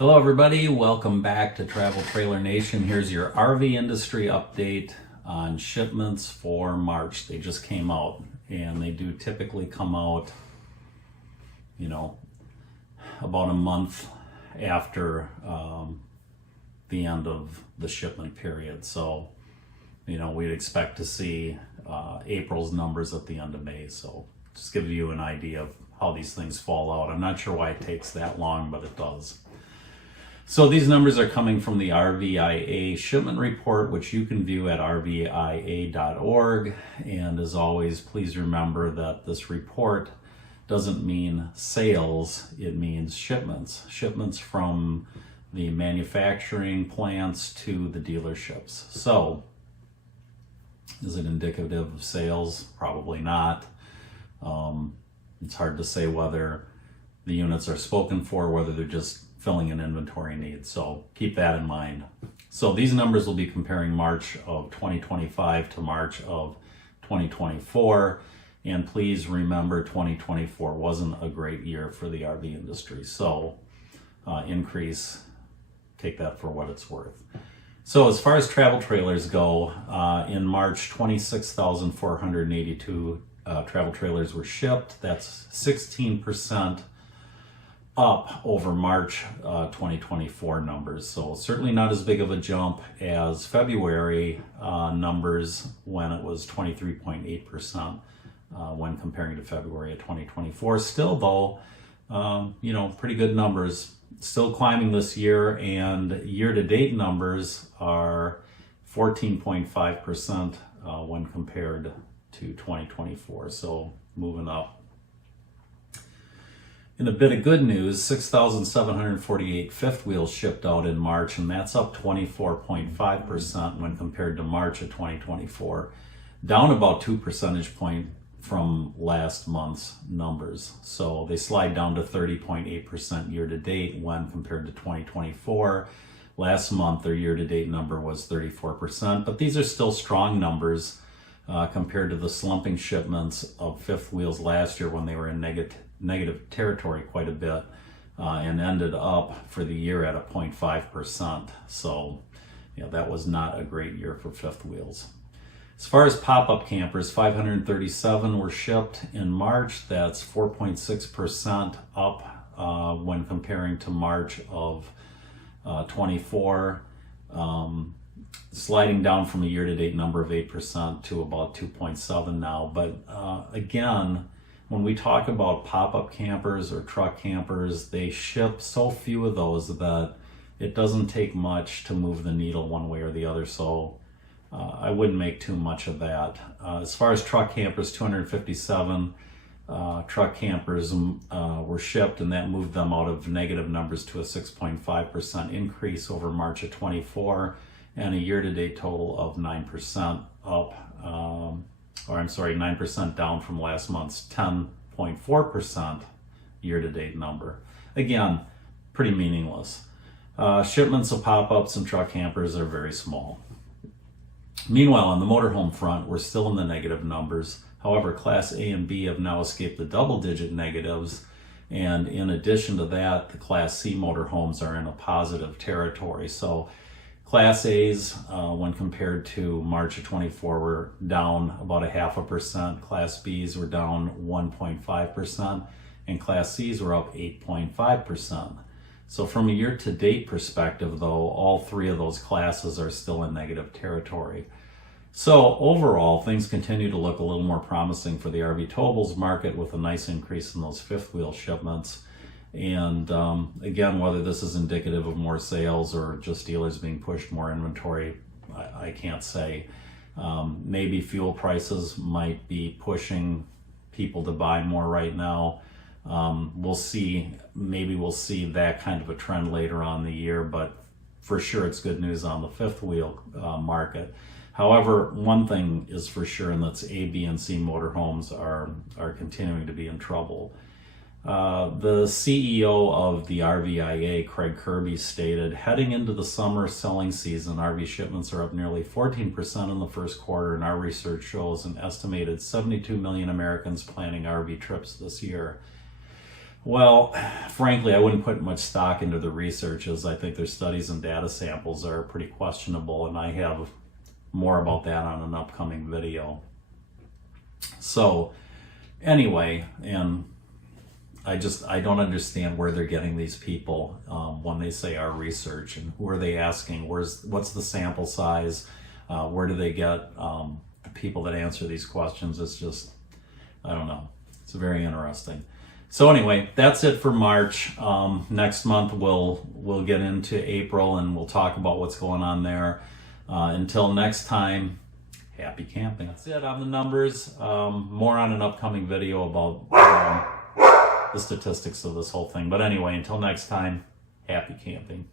Hello everybody, welcome back to Travel Trailer Nation. Here's your RV industry update on shipments for March. They just came out and they do typically come out, about a month after the end of the shipment period. So, we'd expect to see April's numbers at the end of May. So just give you an idea of how these things fall out. I'm not sure why it takes that long, but it does. So these numbers are coming from the RVIA shipment report, which you can view at rvia.org. And as always, please remember that this report doesn't mean sales, it means shipments. Shipments from the manufacturing plants to the dealerships. So, is it indicative of sales? Probably not. It's hard to say whether the units are spoken for, whether they're just filling an inventory need. So keep that in mind. So these numbers will be comparing March of 2025 to March of 2024. And please remember 2024 wasn't a great year for the RV industry. So increase, take that for what it's worth. So as far as travel trailers go, in March, 26,482 travel trailers were shipped. That's 16% up over March 2024 numbers. So certainly not as big of a jump as February numbers when it was 23.8% when comparing to February of 2024. Still though, pretty good numbers. Still climbing this year, and year-to-date numbers are 14.5% when compared to 2024. So moving up. In a bit of good news, 6,748 fifth wheels shipped out in March, and that's up 24.5% when compared to March of 2024, down about 2 percentage points from last month's numbers. So they slide down to 30.8% year-to-date when compared to 2024. Last month, their year-to-date number was 34%, but these are still strong numbers compared to the slumping shipments of fifth wheels last year when they were in negative territory quite a bit and ended up for the year at a 0.5%. So, that was not a great year for fifth wheels. As far as pop-up campers, 537 were shipped in March. That's 4.6% up when comparing to March of 24. Sliding down from a year-to-date number of 8% to about 2.7 now. But again, when we talk about pop-up campers or truck campers, they ship so few of those that it doesn't take much to move the needle one way or the other. So I wouldn't make too much of that. As far as truck campers, 257 truck campers were shipped, and that moved them out of negative numbers to a 6.5% increase over March of 24, and a year-to-date total of 9% up. 9% down from last month's 10.4% year-to-date number. Again, pretty meaningless. Shipments of pop-ups and truck campers are very small. Meanwhile, on the motorhome front, we're still in the negative numbers. However, Class A and B have now escaped the double-digit negatives, and in addition to that, the Class C motorhomes are in a positive territory. So Class A's, when compared to March of 24, were down about 0.5%. Class B's were down 1.5%, and Class C's were up 8.5%. So from a year-to-date perspective, though, all three of those classes are still in negative territory. So overall, things continue to look a little more promising for the RV towables market, with a nice increase in those fifth wheel shipments. And again, whether this is indicative of more sales or just dealers being pushed more inventory, I can't say. Maybe fuel prices might be pushing people to buy more right now. We'll see. Maybe we'll see that kind of a trend later on in the year, but for sure it's good news on the fifth wheel market. However, one thing is for sure, and that's A, B, and C motorhomes are continuing to be in trouble. The CEO of the RVIA, Craig Kirby, stated, heading into the summer selling season, RV shipments are up nearly 14% in the first quarter, and our research shows an estimated 72 million Americans planning RV trips this year. Well, frankly, I wouldn't put much stock into the research, as I think their studies and data samples are pretty questionable, and I have more about that on an upcoming video. So anyway, and I don't understand where they're getting these people when they say our research, and who are they asking? What's the sample size? Where do they get the people that answer these questions? It's just, I don't know. It's very interesting. So anyway, that's it for March. Next month we'll get into April and we'll talk about what's going on there. Until next time, happy camping. That's it on the numbers. More on an upcoming video about the statistics of this whole thing. But anyway, until next time, happy camping.